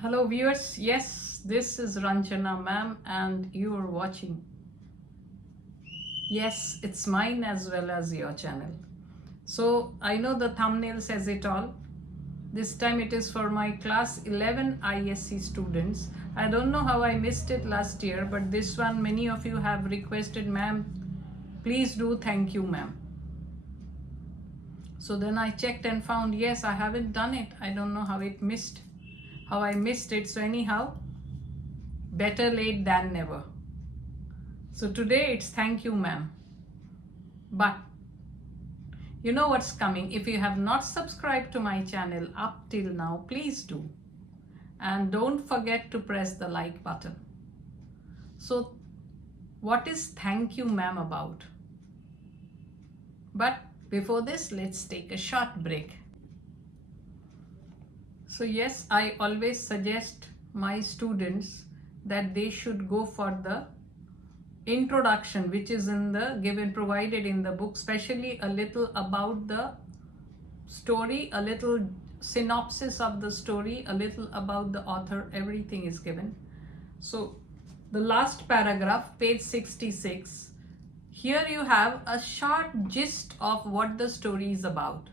Hello viewers, yes, this is Ranjana ma'am and you are watching. Yes, it's mine as well as your channel. So I know the thumbnail says it all. This time it is for my class 11 ISC students. I don't know how I missed it last year, but this one many of you have requested, ma'am, please do, thank you ma'am. So then I checked and found, yes, I haven't done it. I don't know how I missed it. So anyhow, better late than never. So today it's thank you ma'am. But you know what's coming. If you have not subscribed to my channel up till now, please do. And don't forget to press the like button. So what is thank you ma'am about? But before this, let's take a short break. So yes, I always suggest my students that they should go for the introduction, which is in the provided in the book, especially a little about the story, a little synopsis of the story, a little about the author, everything is given. So the last paragraph, page 66, here you have a short gist of what the story is about.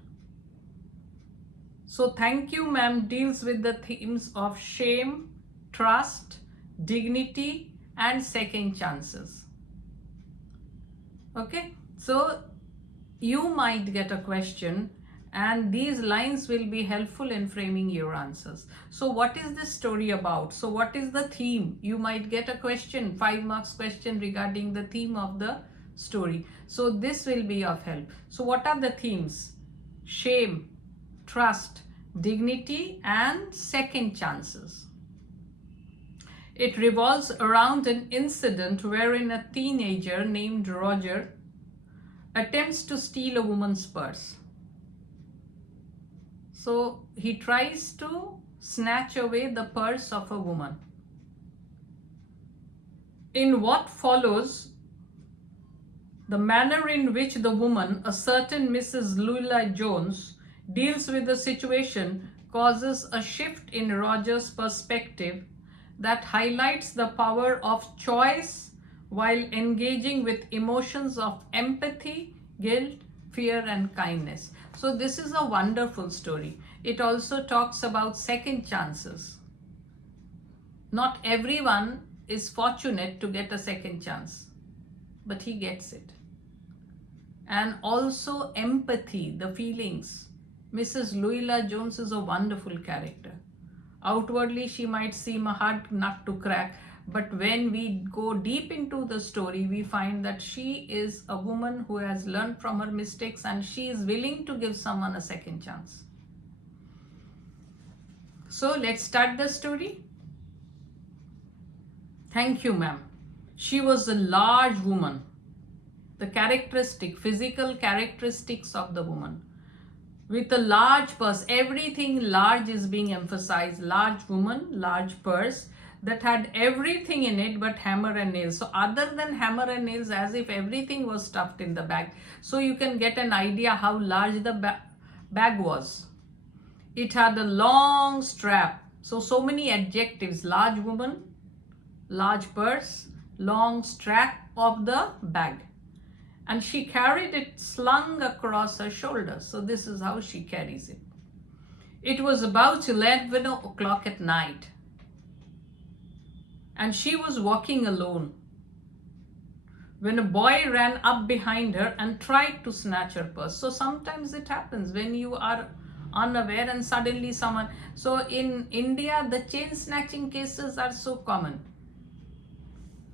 So thank you ma'am deals with the themes of shame, trust, dignity and second chances. Okay, so you might get a question and these lines will be helpful in framing your answers. So what is this story about? So what is the theme? You might get a question, 5 marks question regarding the theme of the story. So this will be of help. So what are the themes? Shame, trust, dignity and second chances. It revolves around an incident wherein a teenager named Roger attempts to steal a woman's purse. So he tries to snatch away the purse of a woman. In what follows, the manner in which the woman, a certain Mrs. Louisa Jones, deals with the situation causes a shift in Roger's perspective that highlights the power of choice while engaging with emotions of empathy, guilt, fear and kindness. So this is a wonderful story. It also talks about second chances. Not everyone is fortunate to get a second chance, but he gets it. And also empathy, the feelings. Mrs. Louisa Jones is a wonderful character. Outwardly, she might seem a hard nut to crack, but when we go deep into the story, we find that she is a woman who has learned from her mistakes and she is willing to give someone a second chance. So let's start the story. Thank you, ma'am. She was a large woman. The physical characteristics of the woman. With a large purse, everything large is being emphasized. Large woman, large purse that had everything in it but hammer and nails. So other than hammer and nails, as if everything was stuffed in the bag. So you can get an idea how large the bag was. It had a long strap. So many adjectives. Large woman, large purse, long strap of the bag. And she carried it slung across her shoulders. So this is how she carries it. It was about 11 o'clock at night. And she was walking alone when a boy ran up behind her and tried to snatch her purse. So sometimes it happens when you are unaware and suddenly someone. So in India, the chain snatching cases are so common.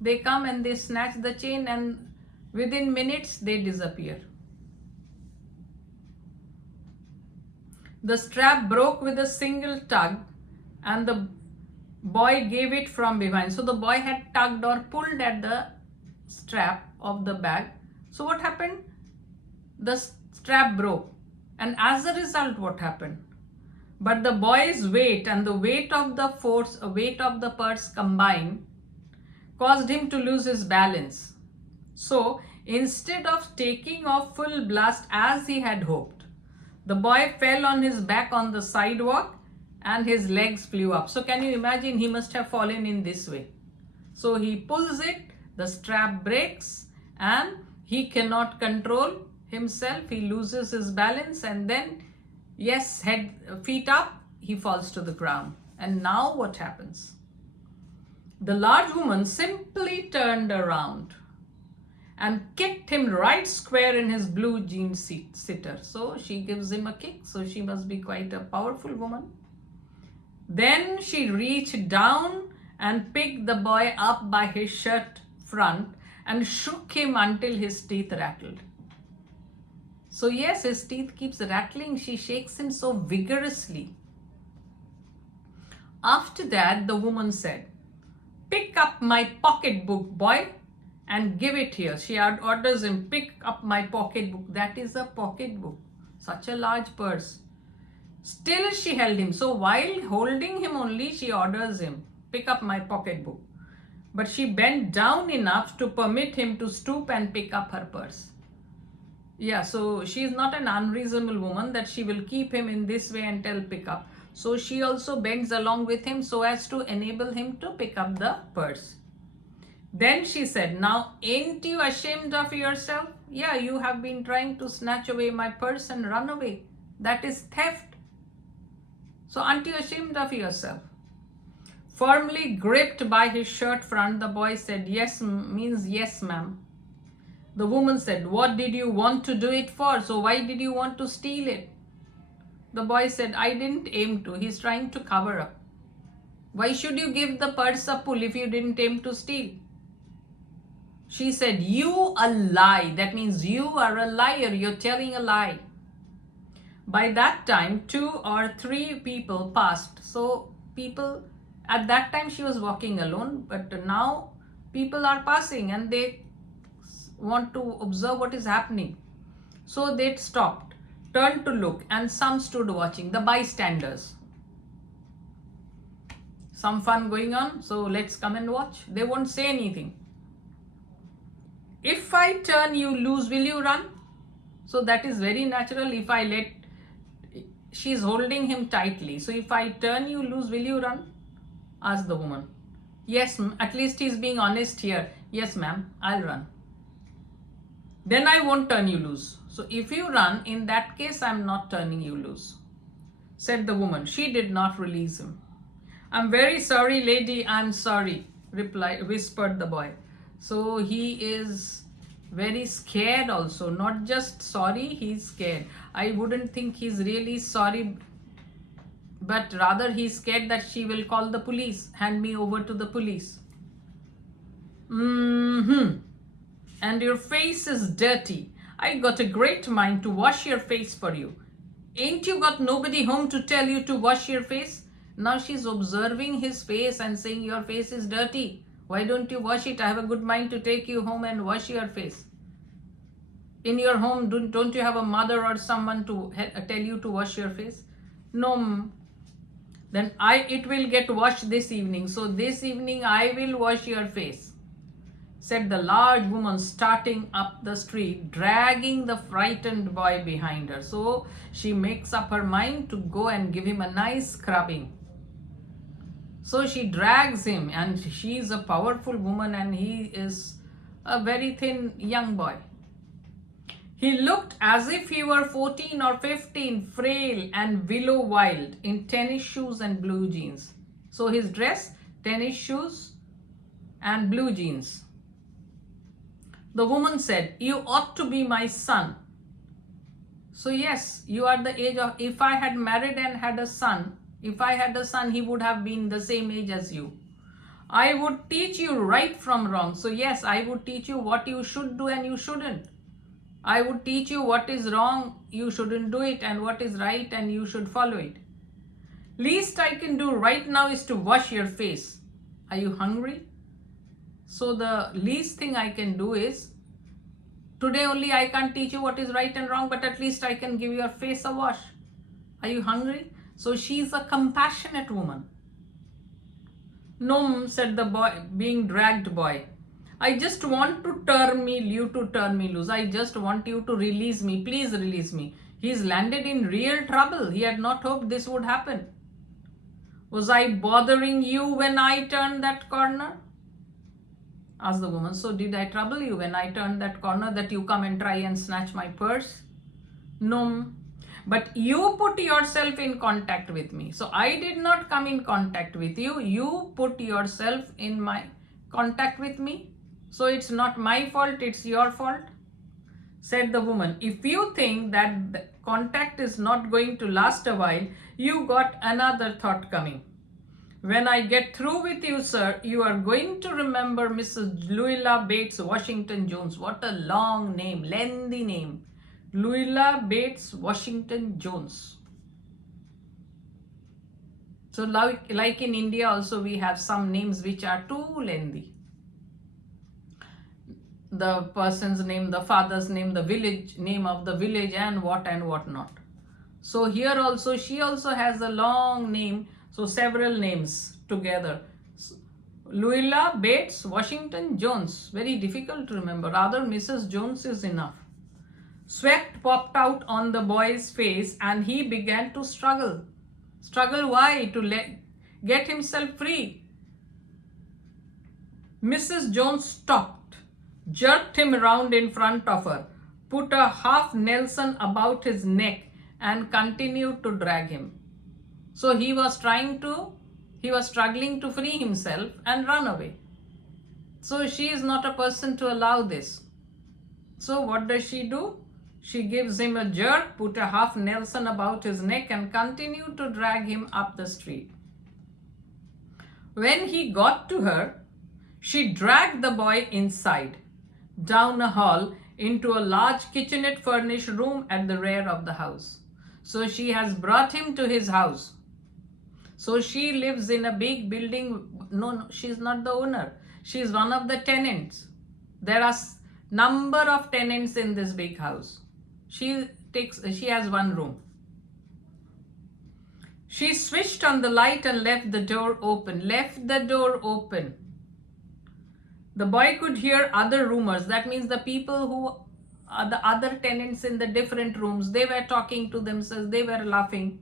They come and they snatch the chain and within minutes, they disappear. The strap broke with a single tug and the boy gave it from behind. So the boy had tugged or pulled at the strap of the bag. So what happened? The strap broke. And as a result, what happened? But the boy's weight and the weight of the purse combined caused him to lose his balance. So instead of taking off full blast as he had hoped, the boy fell on his back on the sidewalk and his legs flew up. So can you imagine, he must have fallen in this way. So he pulls it, the strap breaks, and he cannot control himself. He loses his balance, and then, yes, feet up, he falls to the ground. And now what happens? The large woman simply turned around and kicked him right square in his blue jean sitter. So she gives him a kick. So she must be quite a powerful woman. Then she reached down and picked the boy up by his shirt front and shook him until his teeth rattled. So yes, his teeth keeps rattling. She shakes him so vigorously. After that, the woman said, "Pick up my pocketbook, boy, and give it here." She orders him, "Pick up my pocketbook." That is a pocketbook, such a large purse. Still she held him. So while holding him only, she orders him, "Pick up my pocketbook." But she bent down enough to permit him to stoop and pick up her purse. Yeah, so she is not an unreasonable woman that she will keep him in this way and tell pick up. So she also bends along with him so as to enable him to pick up the purse. Then she said, "Now, ain't you ashamed of yourself? Yeah, you have been trying to snatch away my purse and run away. That is theft. So aren't you ashamed of yourself?" Firmly gripped by his shirt front, the boy said, "Yes," means yes, ma'am. The woman said, "What did you want to do it for? So why did you want to steal it?" The boy said, "I didn't aim to." He's trying to cover up. "Why should you give the purse a pull if you didn't aim to steal?" She said, "You a lie." That means you are a liar. You're telling a lie. By that time, 2 or 3 people passed. So people, at that time she was walking alone, but now people are passing and they want to observe what is happening. So they stopped, turned to look, and some stood watching, the bystanders. Some fun going on, so let's come and watch. They won't say anything. "If I turn you loose, will you run?" So that is very natural. If I let, she's holding him tightly. So if I turn you loose, will you run? Asked the woman. "Yes, at least he's being honest here. Yes, ma'am, I'll run." "Then I won't turn you loose. So if you run, in that case, I'm not turning you loose," said the woman. She did not release him. "I'm very sorry, lady, I'm sorry," whispered the boy. So he is very scared also. Not just sorry, he's scared. I wouldn't think he's really sorry, but rather he's scared that she will call the police. "Hand me over to the police." "And your face is dirty. I got a great mind to wash your face for you. Ain't you got nobody home to tell you to wash your face?" Now she's observing his face and saying, "Your face is dirty. Why don't you wash it? I have a good mind to take you home and wash your face. In your home, don't you have a mother or someone to tell you to wash your face?" "No, then it will get washed this evening. So this evening I will wash your face," said the large woman, starting up the street, dragging the frightened boy behind her. So she makes up her mind to go and give him a nice scrubbing. So she drags him, and she is a powerful woman and he is a very thin young boy. He looked as if he were 14 or 15, frail and willow wild, in tennis shoes and blue jeans. So his dress, tennis shoes and blue jeans. The woman said, "You ought to be my son." So yes, you are the age of, if I had married and had a son, he would have been the same age as you. I would teach you right from wrong. So yes, I would teach you what you should do and you shouldn't. I would teach you what is wrong, you shouldn't do it, and what is right and you should follow it. Least I can do right now is to wash your face. Are you hungry? So the least thing I can do is, today only I can't teach you what is right and wrong, but at least I can give your face a wash. Are you hungry? So she's a compassionate woman. "No," said the boy, being dragged boy. "I just want you to turn me loose. I just want you to release me. Please release me." He's landed in real trouble. He had not hoped this would happen. Was I bothering you when I turned that corner? Asked the woman. So did I trouble you when I turned that corner that you come and try and snatch my purse? No. But you put yourself in contact with me. So I did not come in contact with you. You put yourself in my contact with me. So it's not my fault, it's your fault. Said the woman, if you think that the contact is not going to last a while, you got another thought coming. When I get through with you, sir, you are going to remember Mrs. Louisa Bates Washington Jones. What a long name, lengthy name. Louisa Bates Washington Jones. So like in India also we have some names which are too lengthy. The person's name, the father's name, the village name of the village and what not. So here also she also has a long name. So several names together. Louisa Bates Washington Jones. Very difficult to remember. Rather Mrs. Jones is enough. Sweat popped out on the boy's face and he began to struggle. Struggle why? To get himself free. Mrs. Jones stopped, jerked him around in front of her, put a half Nelson about his neck and continued to drag him. So he was struggling to free himself and run away. So she is not a person to allow this. So what does she do? She gives him a jerk, put a half Nelson about his neck and continued to drag him up the street. When he got to her, she dragged the boy inside, down a hall, into a large kitchenette furnished room at the rear of the house. So she has brought him to his house. So she lives in a big building. No, she's not the owner. She's one of the tenants. There are number of tenants in this big house. She has one room. She switched on the light and left the door open. The boy could hear other rumors. That means the people who are the other tenants in the different rooms, they were talking to themselves, they were laughing,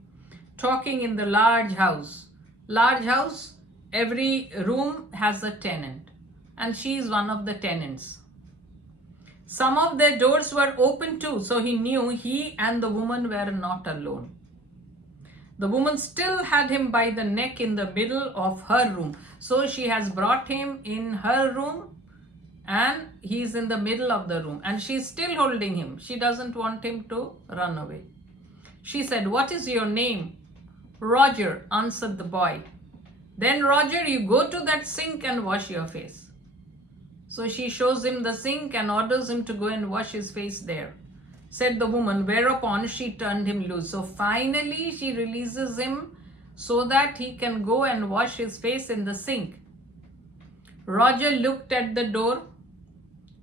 talking in the large house. Large house, every room has a tenant and she is one of the tenants. Some of their doors were open too, so he knew he and the woman were not alone. The woman still had him by the neck in the middle of her room. So she has brought him in her room and he's in the middle of the room and she's still holding him. She doesn't want him to run away. She said, "What is your name?" "Roger," answered the boy. "Then Roger, you go to that sink and wash your face." So she shows him the sink and orders him to go and wash his face there. Said the woman, whereupon she turned him loose. So finally she releases him so that he can go and wash his face in the sink. Roger looked at the door,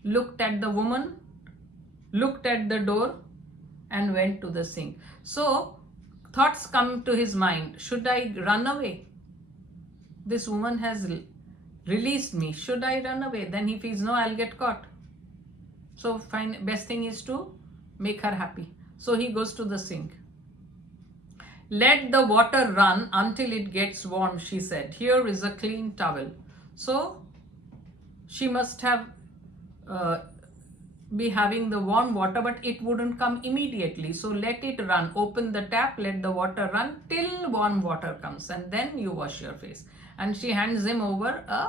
looked at the woman, looked at the door and went to the sink. So thoughts come to his mind. Should I run away? This woman has released me. Should I run away? Then he feels, no, I'll get caught. So fine, best thing is to make her happy. So he goes to the sink. "Let the water run until it gets warm," she said. "Here is a clean towel." So she must have be having the warm water, but it wouldn't come immediately. So let it run. Open the tap, let the water run till warm water comes and then you wash your face. And she hands him over a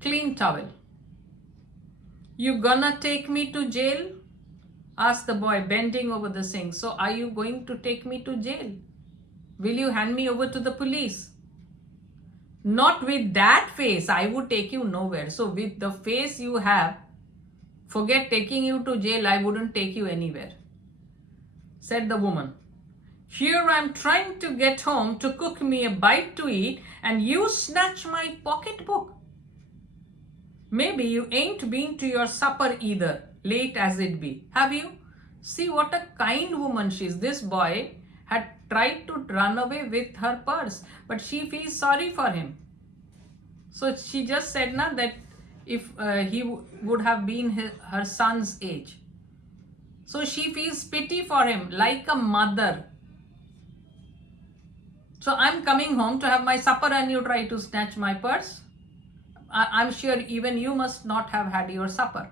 clean towel. "You gonna take me to jail?" asked the boy, bending over the sink. So are you going to take me to jail? Will you hand me over to the police? "Not with that face. I would take you nowhere." So with the face you have, forget taking you to jail. I wouldn't take you anywhere. Said the woman, "Here I'm trying to get home to cook me a bite to eat and you snatch my pocketbook. Maybe you ain't been to your supper either, late as it be, have you?" See what a kind woman she is. This boy had tried to run away with her purse, but she feels sorry for him. So she just said na, that if he would have been her son's age. So she feels pity for him like a mother. So I'm coming home to have my supper and you try to snatch my purse. I'm sure even you must not have had your supper.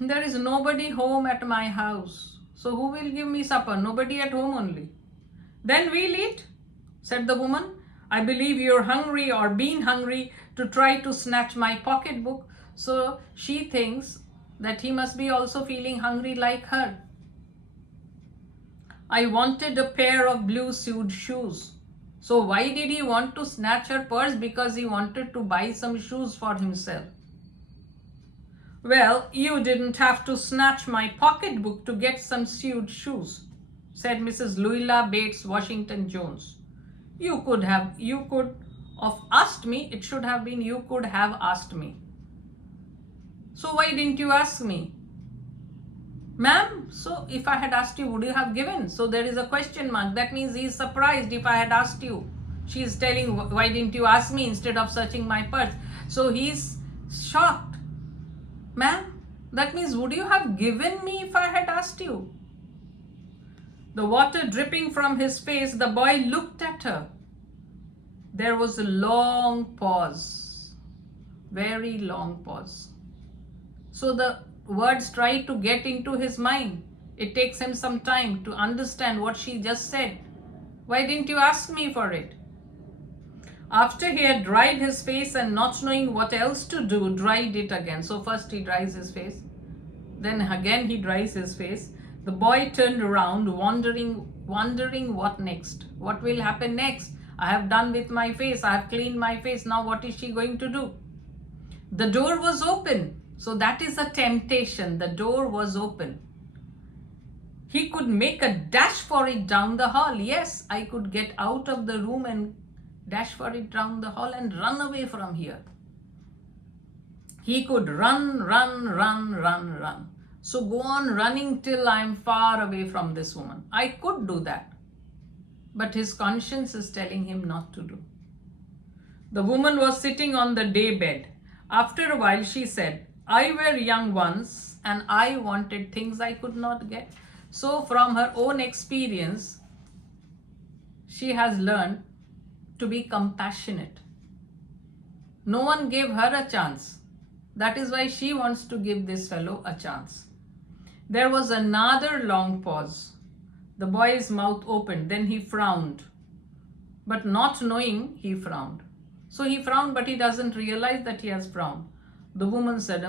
There is nobody home at my house. So who will give me supper? Nobody at home only. Then we'll eat, said the woman. I believe you're hungry or been hungry to try to snatch my pocketbook. So she thinks that he must be also feeling hungry like her. I wanted a pair of blue suede shoes. So why did he want to snatch her purse? Because he wanted to buy some shoes for himself. Well, you didn't have to snatch my pocketbook to get some suede shoes, said Mrs. Louisa Bates Washington Jones. You could have asked me. It should have been you could have asked me. So why didn't you ask me? Ma'am, so if I had asked you, would you have given? So there is a question mark. That means he is surprised if I had asked you. She is telling, why didn't you ask me instead of searching my purse? So he is shocked. Ma'am, that means would you have given me if I had asked you? The water dripping from his face, the boy looked at her. There was a long pause, very long pause. So the words try to get into his mind. It takes him some time to understand what she just said. Why didn't you ask me for it? After he had dried his face and not knowing what else to do, dried it again. So first he dries his face, then again he dries his face. The boy turned around, wondering what next. What will happen next? I have done with my face. I have cleaned my face. Now what is she going to do? The door was open. So that is a temptation. The door was open. He could make a dash for it down the hall. Yes, I could get out of the room and dash for it down the hall and run away from here. He could run. So go on running till I'm far away from this woman. I could do that. But his conscience is telling him not to do. The woman was sitting on the day bed. After a while she said, I were young once and I wanted things I could not get. So from her own experience, she has learned to be compassionate. No one gave her a chance. That is why she wants to give this fellow a chance. There was another long pause. The boy's mouth opened. Then he frowned. But not knowing, he frowned. So he frowned, but he doesn't realize that he has frowned. The woman said,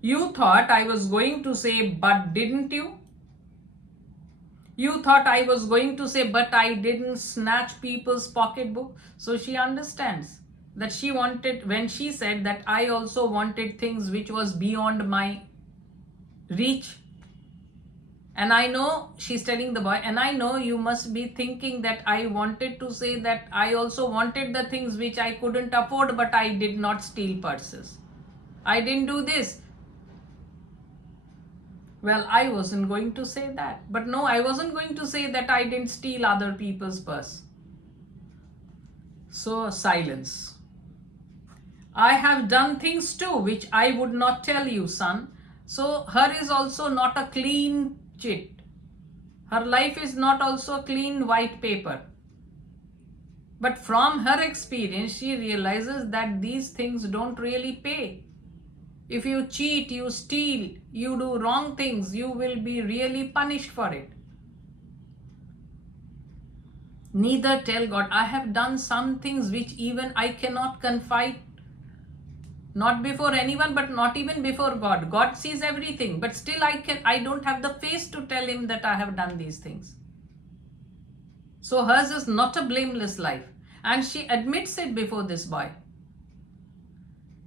You thought I was going to say, but didn't you? You thought I was going to say, but I didn't snatch people's pocketbook. So she understands that she wanted, when she said that I also wanted things which was beyond my reach. And I know, she's telling the boy, and I know you must be thinking that I wanted to say that I also wanted the things which I couldn't afford, but I did not steal purses. I didn't do this. Well, I wasn't going to say that. But no, I wasn't going to say that I didn't steal other people's purse. So silence. I have done things too, which I would not tell you, son. So her is also not a clean chit. Her life is not also clean white paper. But from her experience, she realizes that these things don't really pay. If you cheat, you steal, you do wrong things, you will be really punished for it. Neither tell God. I have done some things which even I cannot confide, not before anyone, but not even before God. God sees everything, but still I don't have the face to tell him that I have done these things. So hers is not a blameless life, and she admits it before this boy.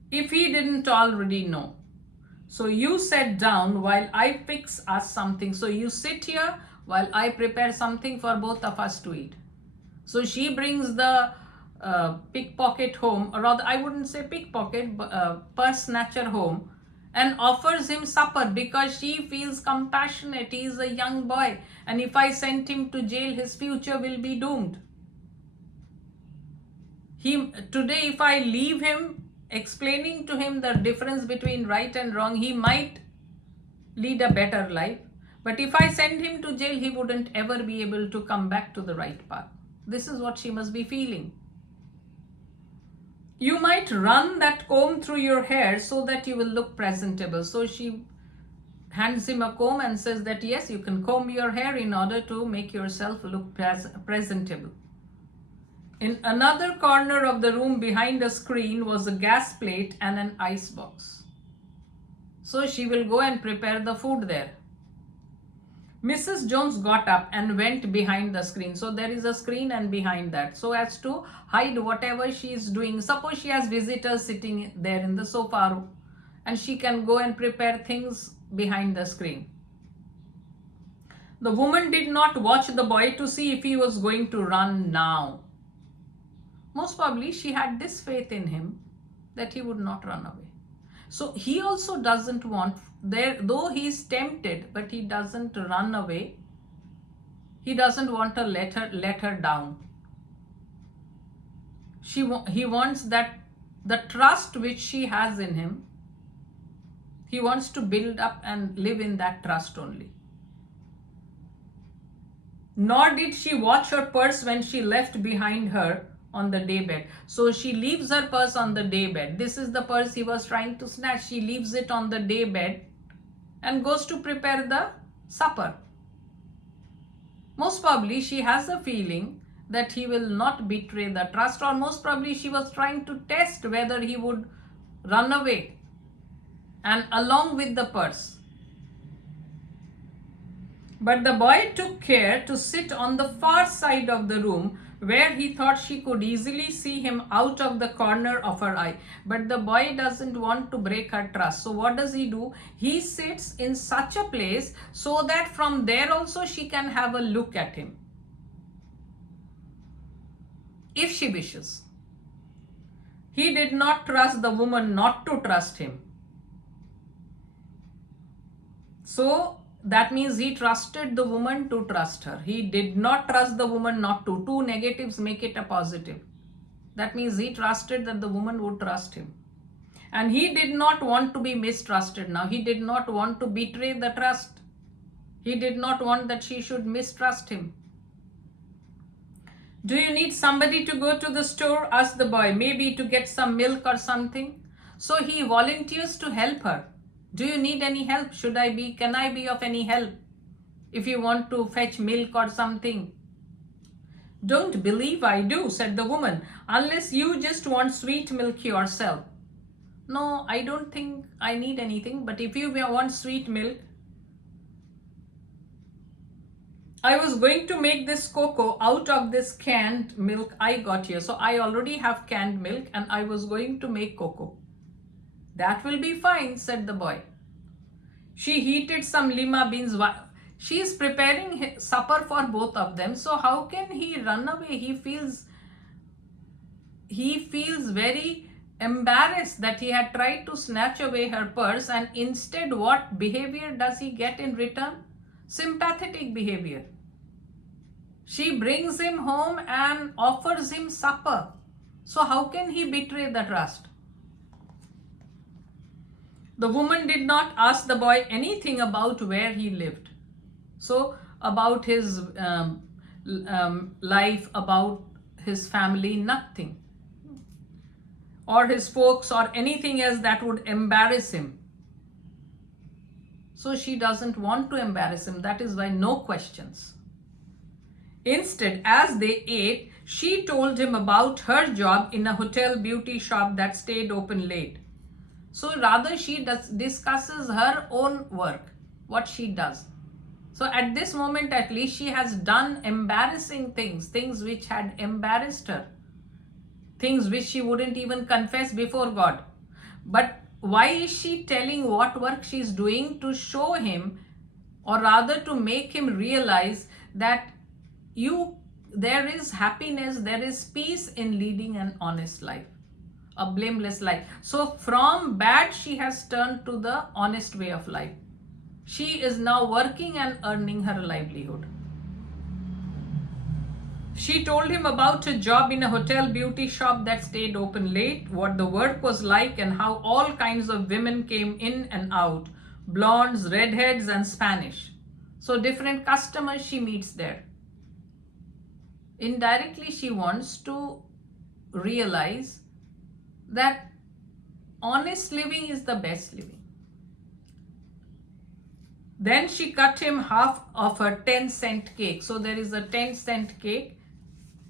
If he didn't already know. So you sit down while I fix us something. So you sit here while I prepare something for both of us to eat. So she brings the pickpocket home, or rather I wouldn't say pickpocket, but purse snatcher home, and offers him supper because she feels compassionate. He is a young boy, and if I send him to jail, his future will be doomed. Today, if I leave him, explaining to him the difference between right and wrong, he might lead a better life. But if I send him to jail, he wouldn't ever be able to come back to the right path. This is what she must be feeling. You might run that comb through your hair so that you will look presentable. So she hands him a comb and says that yes, you can comb your hair in order to make yourself look presentable. In another corner of the room behind a screen was a gas plate and an ice box. So she will go and prepare the food there. Mrs. Jones got up and went behind the screen. So there is a screen and behind that, so as to hide whatever she is doing. Suppose she has visitors sitting there in the sofa and she can go and prepare things behind the screen. The woman did not watch the boy to see if he was going to run now. Most probably she had this faith in him that he would not run away. So he also doesn't want, though he is tempted, but he doesn't run away. He doesn't want to let her down. He wants that the trust which she has in him, he wants to build up and live in that trust only. Nor did she watch her purse when she left behind her on the daybed. So she leaves her purse on the daybed. This is the purse he was trying to snatch. She leaves it on the daybed and goes to prepare the supper. Most probably she has a feeling that he will not betray the trust, or most probably she was trying to test whether he would run away, and along with the purse. But the boy took care to sit on the far side of the room where he thought she could easily see him out of the corner of her eye. But the boy doesn't want to break her trust. So what does he do? He sits in such a place so that from there also she can have a look at him, if she wishes. He did not trust the woman not to trust him. So that means he trusted the woman to trust her. He did not trust the woman not to. Two negatives make it a positive. That means he trusted that the woman would trust him. And he did not want to be mistrusted now. He did not want to betray the trust. He did not want that she should mistrust him. Do you need somebody to go to the store? Asked the boy, maybe to get some milk or something. So he volunteers to help her. Do you need any help? Can I be of any help? If you want to fetch milk or something. Don't believe I do, said the woman, unless you just want sweet milk yourself. No, I don't think I need anything, but if you want sweet milk, I was going to make this cocoa out of this canned milk I got here. So I already have canned milk and I was going to make cocoa. That will be fine, said the boy. She heated some lima beans. She is preparing supper for both of them. So how can he run away? He feels very embarrassed that he had tried to snatch away her purse, and instead what behavior does he get in return? Sympathetic behavior. She brings him home and offers him supper. So how can he betray the trust? The woman did not ask the boy anything about where he lived. So about his life, about his family, nothing. Or his folks or anything else that would embarrass him. So she doesn't want to embarrass him. That is why no questions. Instead, as they ate, she told him about her job in a hotel beauty shop that stayed open late. So rather she discusses her own work, what she does. So at this moment at least she has done embarrassing things which had embarrassed her, things which she wouldn't even confess before God. But why is she telling what work she is doing? To show him, or rather to make him realize that there is happiness, there is peace in leading an honest life, a blameless life. So from bad she has turned to the honest way of life. She is now working and earning her livelihood. She told him about a job in a hotel beauty shop that stayed open late, what the work was like, and how all kinds of women came in and out, blondes, redheads, and Spanish. So different customers she meets there. Indirectly, she wants to realize that honest living is the best living. Then she cut him half of her 10-cent cake. So there is a 10-cent cake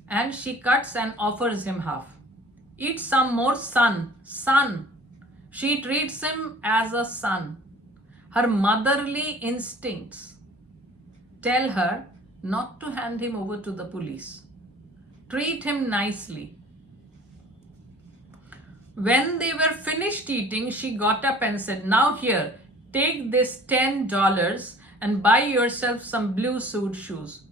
and she cuts and offers him half. Eat some more, son. Son. She treats him as a son. Her motherly instincts tell her not to hand him over to the police. Treat him nicely. When they were finished eating, she got up and said, now here, take this $10 and buy yourself some blue suede shoes.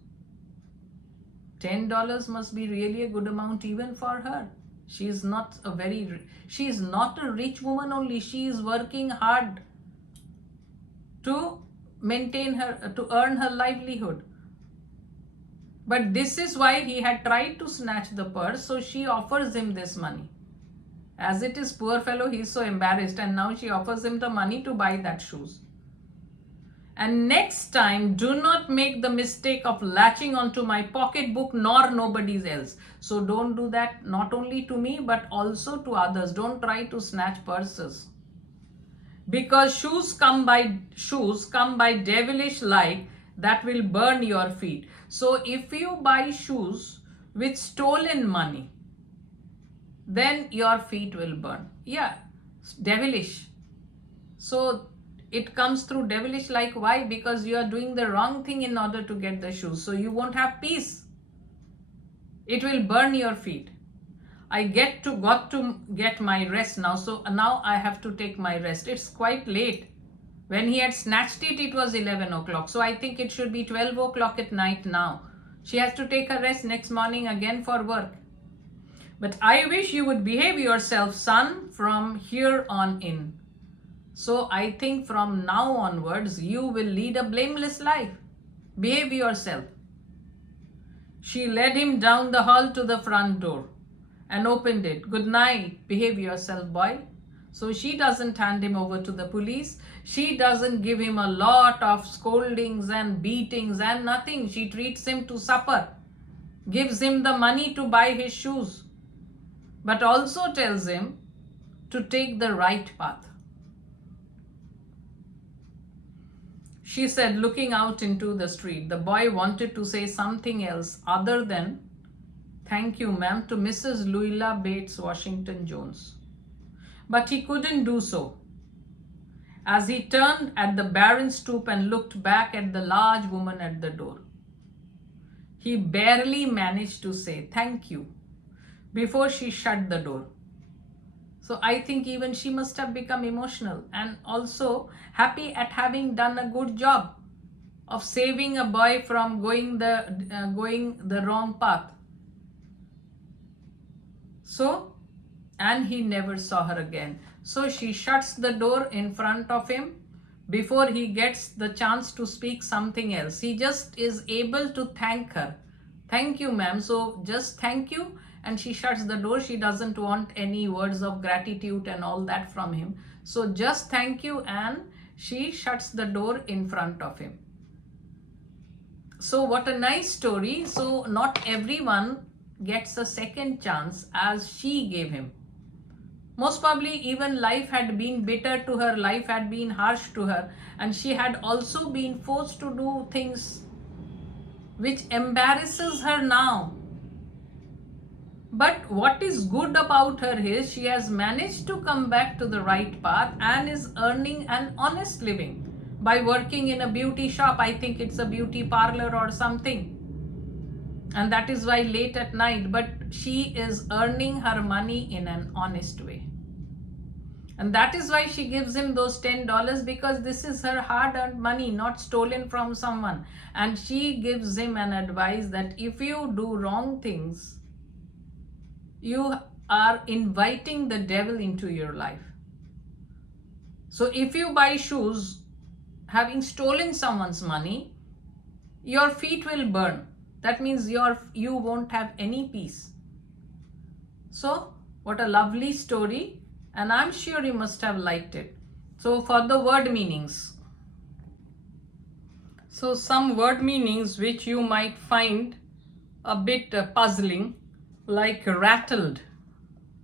$10 must be really a good amount even for her. She is not a rich woman only. She is working hard to earn her livelihood. But this is why he had tried to snatch the purse, so she offers him this money. As it is, poor fellow, he is so embarrassed, and now she offers him the money to buy that shoes. And next time, do not make the mistake of latching onto my pocketbook nor nobody's else. So don't do that, not only to me, but also to others. Don't try to snatch purses. Because shoes come by devilish like that will burn your feet. So if you buy shoes with stolen money, then your feet will burn. Yeah, devilish. So it comes through devilish like. Why? Because you are doing the wrong thing in order to get the shoes. So you won't have peace. It will burn your feet. I got to get my rest now. So now I have to take my rest. It's quite late. When he had snatched it, it was 11 o'clock. So I think it should be 12 o'clock at night now. She has to take her rest next morning again for work. But I wish you would behave yourself, son, from here on in. So I think from now onwards, you will lead a blameless life. Behave yourself. She led him down the hall to the front door and opened it. Good night. Behave yourself, boy. So she doesn't hand him over to the police. She doesn't give him a lot of scoldings and beatings and nothing. She treats him to supper, gives him the money to buy his shoes, but also tells him to take the right path. She said, looking out into the street. The boy wanted to say something else other than thank you, ma'am, to Mrs. Louisa Bates Washington Jones. But he couldn't do so. As he turned at the barren stoop and looked back at the large woman at the door, he barely managed to say thank you before she shut the door. So I think even she must have become emotional and also happy at having done a good job of saving a boy from going the wrong path. So, and he never saw her again. So she shuts the door in front of him before he gets the chance to speak something else. He just is able to thank her. Thank you, ma'am. So just thank you. And she shuts the door. She doesn't want any words of gratitude and all that from him. So just thank you, and she shuts the door in front of him. So what a nice story. So not everyone gets a second chance as she gave him. Most probably even life had been bitter to her, life had been harsh to her, and she had also been forced to do things which embarrasses her now. But what is good about her is she has managed to come back to the right path and is earning an honest living by working in a beauty shop. I think it's a beauty parlor or something. And that is why late at night, but she is earning her money in an honest way. And that is why she gives him those $10, because this is her hard-earned money, not stolen from someone. And she gives him an advice that if you do wrong things, you are inviting the devil into your life. So if you buy shoes having stolen someone's money, your feet will burn. That means you won't have any peace. So what a lovely story, and I'm sure you must have liked it. So for the word meanings. So some word meanings which you might find a bit puzzling, like rattled.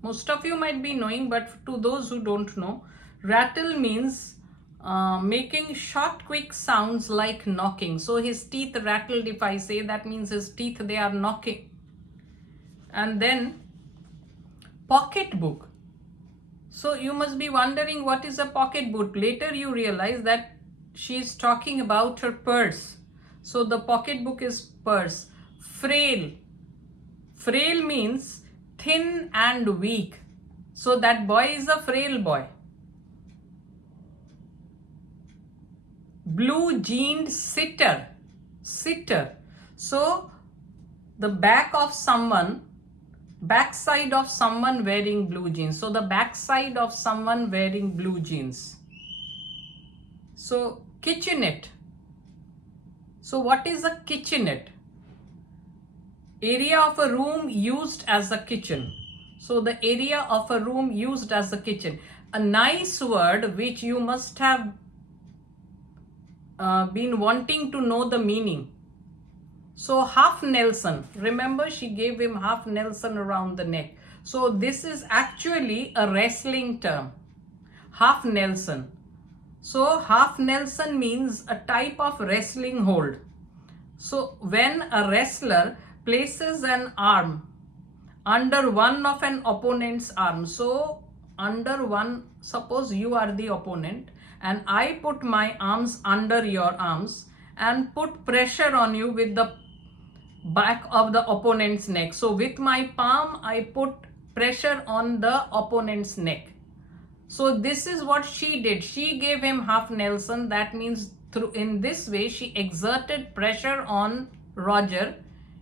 Most of you might be knowing, but to those who don't know, rattle means making short quick sounds like knocking. So his teeth rattled, if I say, that means his teeth, they are knocking. And then pocketbook. So you must be wondering what is a pocketbook. Later you realize that she's talking about her purse. So the pocketbook is purse. Frail. Frail means thin and weak. So that boy is a frail boy. Blue jeaned sitter. Sitter. So the backside of someone wearing blue jeans. So the backside of someone wearing blue jeans. So kitchenette. So what is a kitchenette? Area of a room used as a kitchen. So the area of a room used as a kitchen. A nice word which you must have been wanting to know the meaning. So half Nelson, remember she gave him half Nelson around the neck. So this is actually a wrestling term, half Nelson. So half Nelson means a type of wrestling hold. So when a wrestler places an arm under one of an opponent's arm, so under one, suppose you are the opponent and I put my arms under your arms and put pressure on you with the back of the opponent's neck. So with my palm, I put pressure on the opponent's neck. So this is what she did. She gave him half Nelson. That means in this way, she exerted pressure on Roger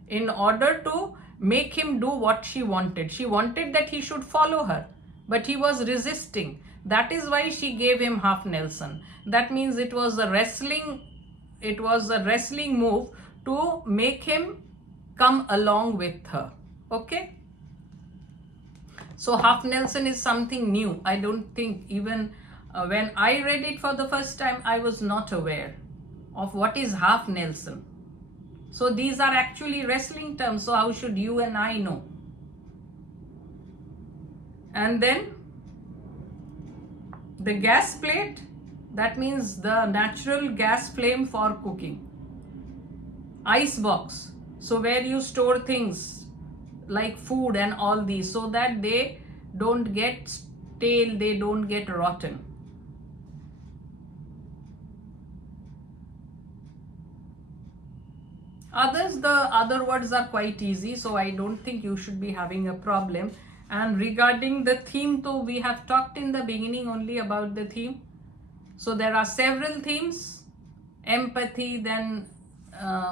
in order to make him do what she wanted. She wanted that he should follow her, but he was resisting. That is why she gave him half Nelson. That means it was a wrestling move to make him come along with her. Okay. So half Nelson is something new. I don't think even when I read it for the first time, I was not aware of what is half Nelson. So these are actually wrestling terms. So how should you and I know? And then the gas plate, that means the natural gas flame for cooking. Ice box, so where you store things like food and all these so that they don't get stale, they don't get rotten. The other words are quite easy, so I don't think you should be having a problem. And regarding the theme, though, we have talked in the beginning only about the theme. So there are several themes: empathy, then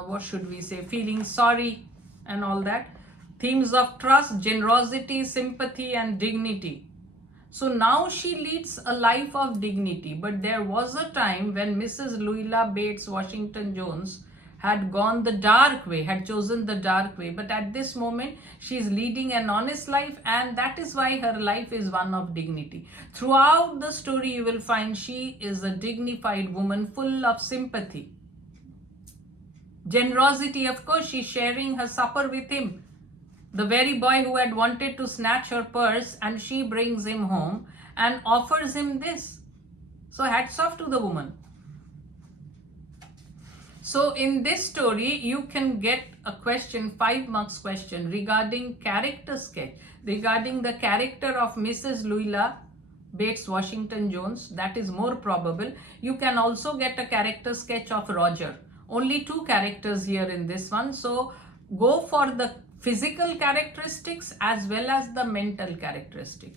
what should we say, feeling sorry and all that. Themes of trust, generosity, sympathy and dignity. So now she leads a life of dignity, but there was a time when Mrs. Louisa Bates Washington Jones had gone the dark way, had chosen the dark way. But at this moment, she is leading an honest life, and that is why her life is one of dignity. Throughout the story, you will find she is a dignified woman full of sympathy. Generosity, of course, she's sharing her supper with him. The very boy who had wanted to snatch her purse, and she brings him home and offers him this. So hats off to the woman. So in this story, you can get a question, 5 marks question regarding character sketch, regarding the character of Mrs. Louisa Bates Washington Jones. That is more probable. You can also get a character sketch of Roger. Only 2 characters here in this one. So go for the physical characteristics as well as the mental characteristic.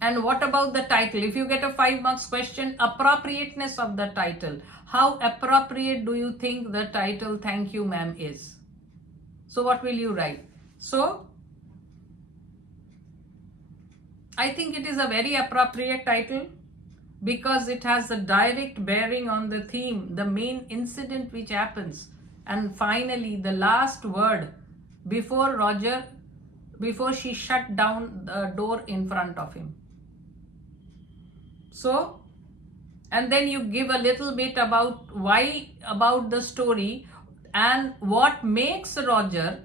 And what about the title? If you get a 5 marks question, appropriateness of the title. How appropriate do you think the title "Thank You Ma'am" is? So what will you write? So I think it is a very appropriate title because it has a direct bearing on the theme, the main incident which happens. And finally, the last word before she shut down the door in front of him. So and then you give a little bit about why about the story and what makes Roger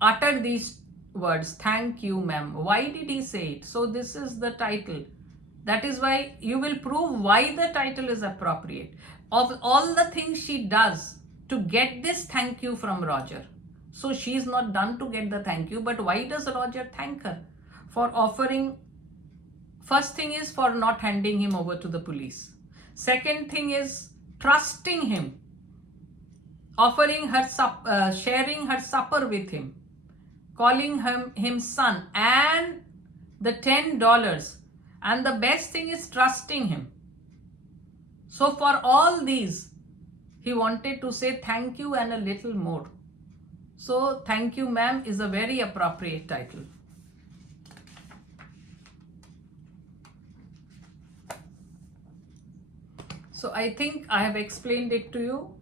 utter these words, thank you ma'am. Why did he say it? So this is the title. That is why you will prove why the title is appropriate. Of all the things she does to get this thank you from Roger. So she is not done to get the thank you, but why does Roger thank her? For offering, first thing is for not handing him over to the police. Second thing is trusting him, offering her sharing her supper with him, calling him son, and the $10. And the best thing is trusting him. So for all these, he wanted to say thank you and a little more. So thank you ma'am is a very appropriate title. So I think I have explained it to you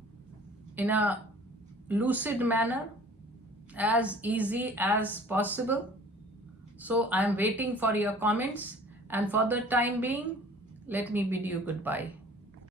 in a lucid manner, as easy as possible. So I am waiting for your comments, and for the time being, let me bid you goodbye.